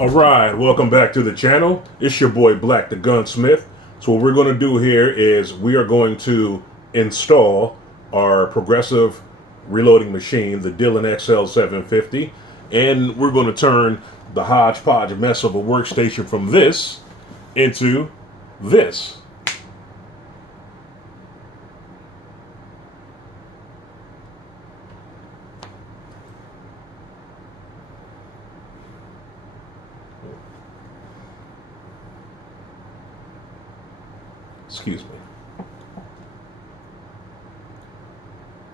Alright, welcome back to the channel. It's your boy Black the Gunsmith. So what we're going to do here is we are going to install our progressive reloading machine, the Dillon XL750, and we're going to turn the hodgepodge mess of a workstation from this into this. Excuse me.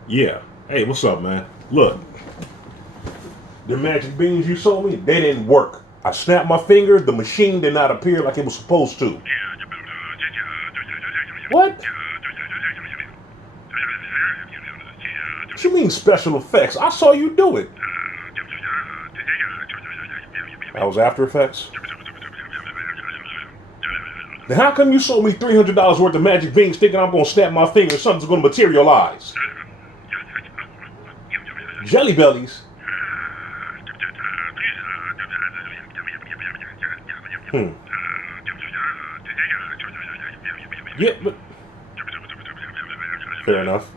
Yeah. Hey, what's up, man? Look, the magic beans you sold me, they didn't work. I snapped my finger, the machine did not appear like it was supposed to. What? What you mean special effects? I saw you do it. That was After Effects? Then how come you sold me $300 worth of magic beans thinking I'm going to snap my finger and something's going to materialize? Jelly bellies? Yeah, but... Fair enough.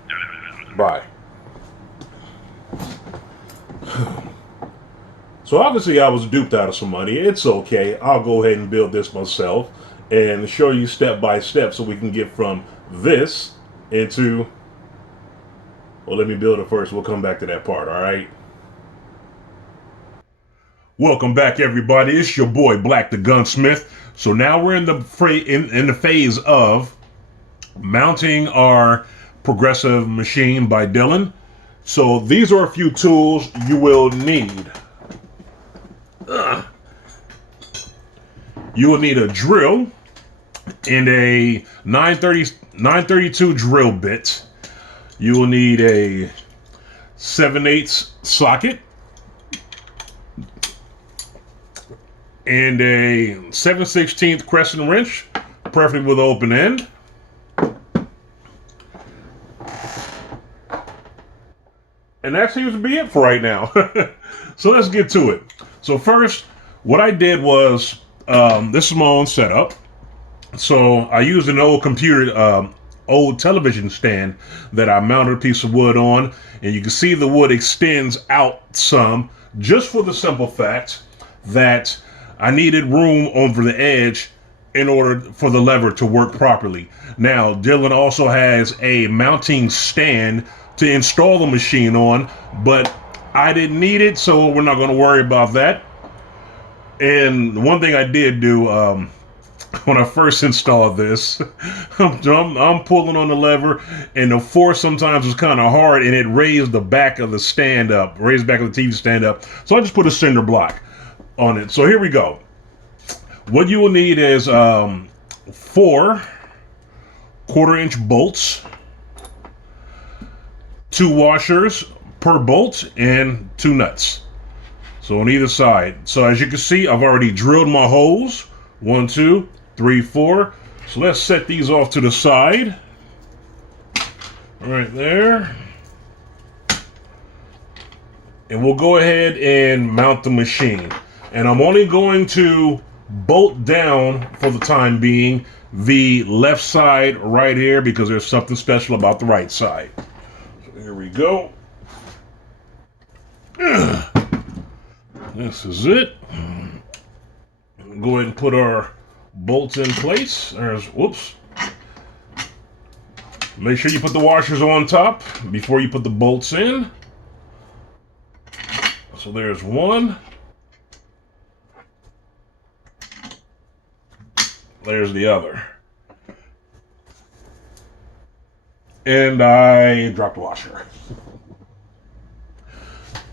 Bye. So obviously I was duped out of some money. It's okay. I'll go ahead and build this myself and show you step by step so we can get from this into... Well, let me build it first. We'll come back to that part, all right? Welcome back, everybody. It's your boy, Black the Gunsmith. So now we're in the phase of mounting our progressive machine by Dillon. So these are a few tools you will need. You will need a drill and a 932 drill bit. You will need a 7/8 socket and a 7/16 crescent wrench, preferably with an open end. And that seems to be it for right now. So let's get to it. So first, what I did was, this is my own setup. So I used an old computer, old television stand that I mounted a piece of wood on. And you can see the wood extends out some, just for the simple fact that I needed room over the edge in order for the lever to work properly. Now, Dillon also has a mounting stand to install the machine on, but I didn't need it, so we're not going to worry about that. And one thing I did do when I first installed this, I'm pulling on the lever, and the force sometimes was kind of hard, and it raised the back of the stand up, raised the back of the TV stand up. So I just put a cinder block on it. So here we go. What you will need is 4 1/4-inch bolts, 2 washers per bolt, and 2 nuts. So on either side. So as you can see, I've already drilled my holes. 1, 2, 3, 4. So let's set these off to the side. Right there. And we'll go ahead and mount the machine. And I'm only going to bolt down, for the time being, the left side right here, because there's something special about the right side. So here we go. This is it. Go ahead and put our bolts in place. Whoops. Make sure you put the washers on top before you put the bolts in. So there's one. There's the other. And I dropped the washer.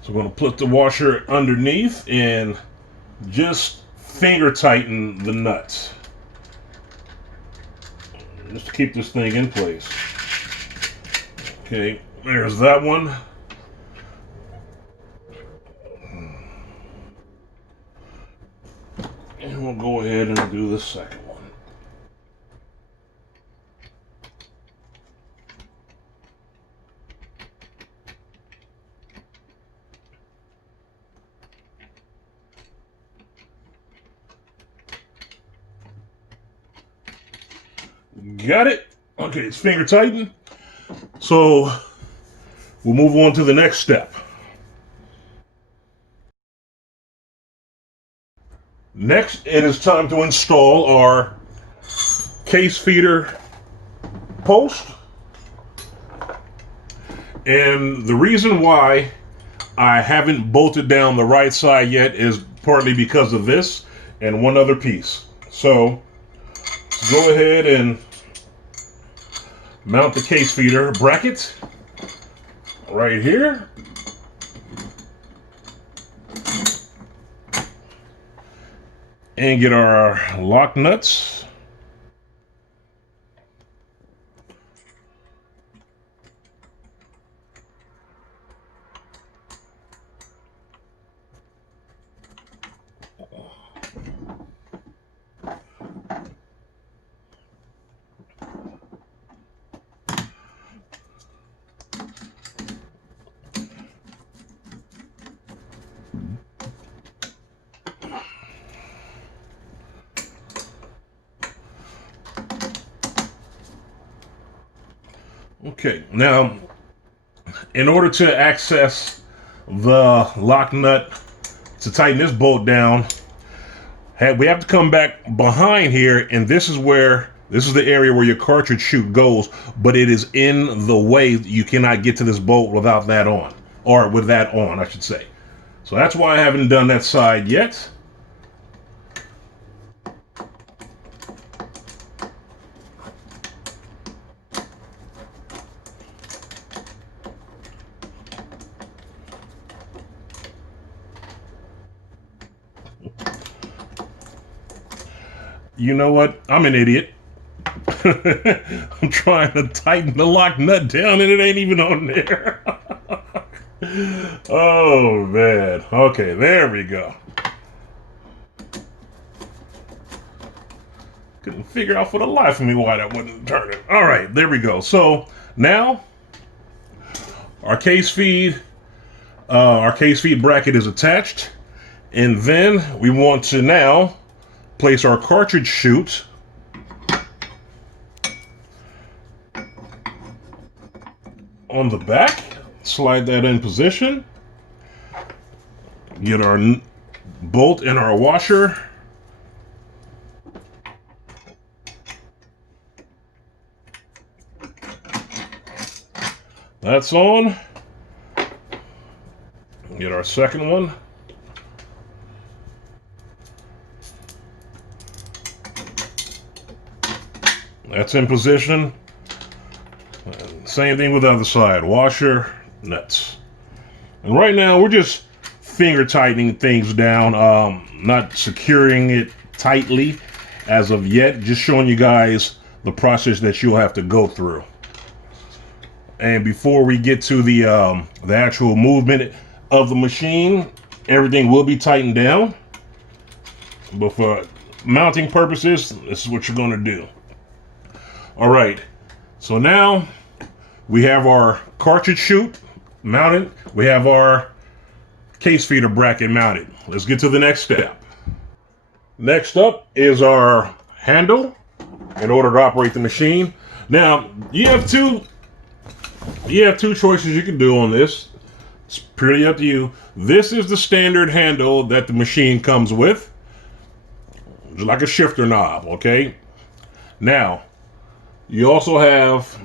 So I'm going to put the washer underneath and just finger tighten the nuts. Just to keep this thing in place. Okay, there's that one. And we'll go ahead and do the second one. Got it? Okay, it's finger tightened. So we'll move on to the next step. Next, it is time to install our case feeder post. And the reason why I haven't bolted down the right side yet is partly because of this and one other piece. So let's go ahead and mount the case feeder bracket right here. And get our lock nuts. Okay, now in order to access the lock nut to tighten this bolt down, we have to come back behind here, and this is the area where your cartridge chute goes, but it is in the way. You cannot get to this bolt without that on, or with that on, I should say. So that's why I haven't done that side yet. You know what? I'm an idiot. I'm trying to tighten the lock nut down and it ain't even on there. Oh, man. Okay, there we go. Couldn't figure out for the life of me why that wasn't turning. All right, there we go. So now our case feed bracket is attached. And then we want to now place our cartridge chute on the back. Slide that in position. Get our bolt and our washer. That's on. Get our second one. That's in position. Same thing with the other side. Washer, nuts. And right now we're just finger tightening things down, not securing it tightly as of yet, just showing you guys the process that you'll have to go through. And before we get to the actual movement of the machine, everything will be tightened down. But for mounting purposes, this is what you're going to do. All right, so now we have our cartridge chute mounted. We have our case feeder bracket mounted. Let's get to the next step. Next up is our handle in order to operate the machine. Now, you have two choices you can do on this. It's pretty up to you. This is the standard handle that the machine comes with. It's like a shifter knob, okay? Now, you also have,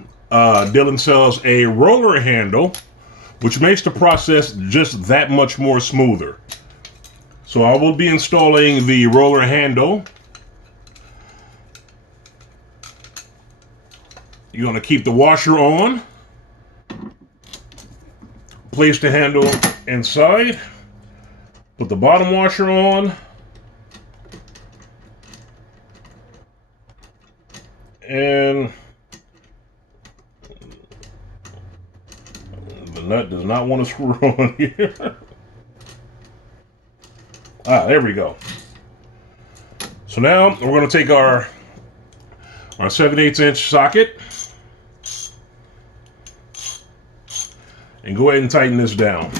Dillon sells a roller handle, which makes the process just that much more smoother. So I will be installing the roller handle. You're going to keep the washer on. Place the handle inside. Put the bottom washer on. And the nut does not want to screw on here. There we go. So now we're going to take our 7/8" socket and go ahead and tighten this down.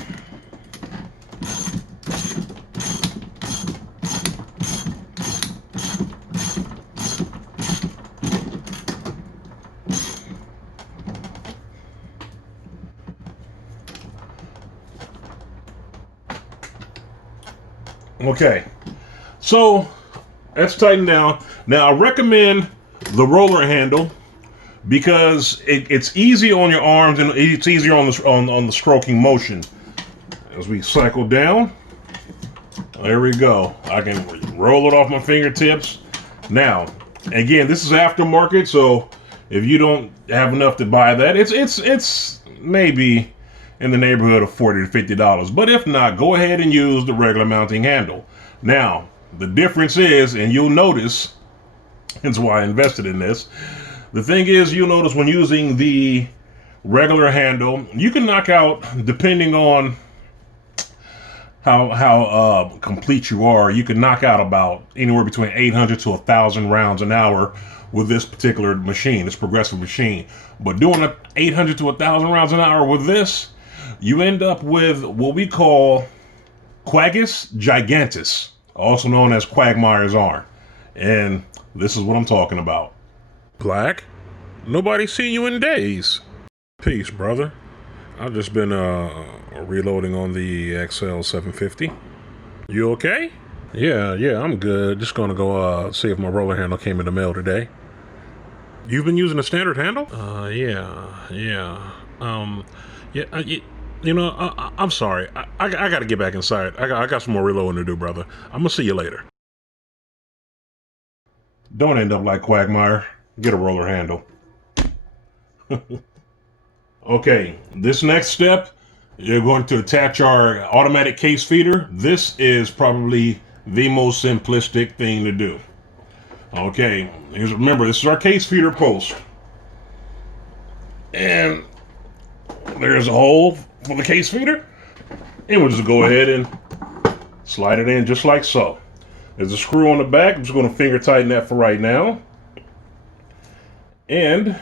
Okay, so that's tightened down. Now I recommend the roller handle because it's easy on your arms and it's easier on the stroking motion. As we cycle down, there we go. I can roll it off my fingertips. Now, again, this is aftermarket, so if you don't have enough to buy that, it's maybe in the neighborhood of $40 to $50. But if not, go ahead and use the regular mounting handle. Now, the difference is, and you'll notice, that's why I invested in this. The thing is, you'll notice when using the regular handle, you can knock out, depending on how complete you are, you can knock out about anywhere between 800 to 1,000 rounds an hour with this particular machine, this progressive machine. But doing 800 to 1,000 rounds an hour with this, you end up with what we call Quaggas gigantus, also known as Quagmire's arm. And this is what I'm talking about. Black, nobody's seen you in days. Peace, brother. I've just been reloading on the XL750. You okay? Yeah, I'm good. Just gonna go see if my roller handle came in the mail today. You've been using a standard handle? Yeah. I'm sorry. I gotta get back inside. I got some more reloading to do, brother. I'm gonna see you later. Don't end up like Quagmire. Get a roller handle. Okay, this next step, you're going to attach our automatic case feeder. This is probably the most simplistic thing to do. Okay, remember, this is our case feeder post. And there's a hole for the case feeder. And we'll just go ahead and slide it in just like so. There's a screw on the back. I'm just going to finger tighten that for right now. And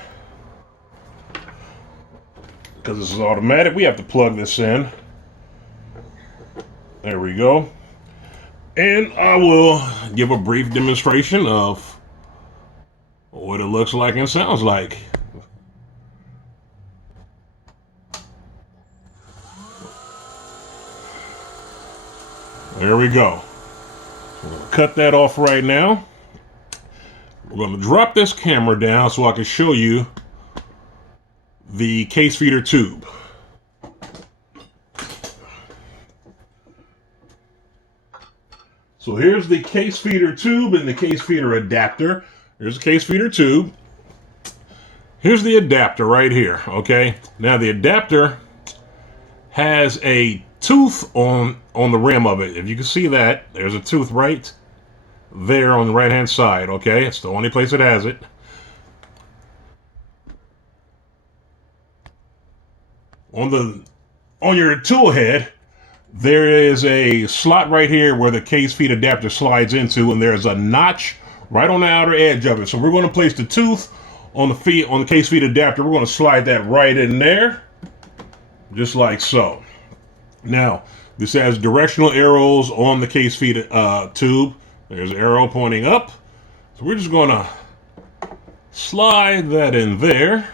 because this is automatic, we have to plug this in. There we go. And I will give a brief demonstration of what it looks like and sounds like. There we go. We're going to cut that off right now. We're going to drop this camera down so I can show you the case feeder tube. So here's the case feeder tube and the case feeder adapter. Here's the case feeder tube. Here's the adapter right here, okay? Now the adapter has a tooth on the rim of it. If you can see that, there's a tooth right there on the right hand side, okay? It's the only place it has it. On your tool head, there is a slot right here where the case feed adapter slides into, and there's a notch right on the outer edge of it. So we're going to place the tooth on the case feed adapter. We're going to slide that right in there, just like so. Now, this has directional arrows on the case feed tube. There's an arrow pointing up. So we're just going to slide that in there.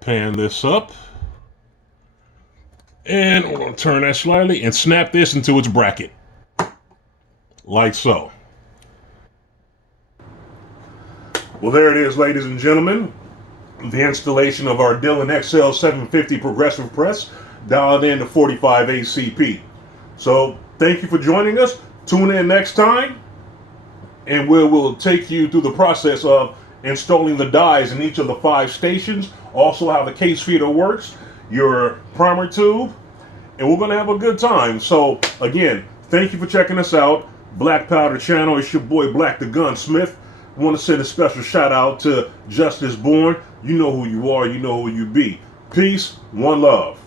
Pan this up. And we're going to turn that slightly and snap this into its bracket. Like so. Well, there it is, ladies and gentlemen. The installation of our Dillon XL750 progressive press dialed in to 45 ACP. So, thank you for joining us. Tune in next time, and we'll take you through the process of installing the dies in each of the 5 stations, also how the case feeder works, your primer tube, and we're going to have a good time. So, again, thank you for checking us out. Black Powder Channel, it's your boy Black the Gunsmith. I want to send a special shout out to Justice Born. You know who you are, you know who you be. Peace, one love.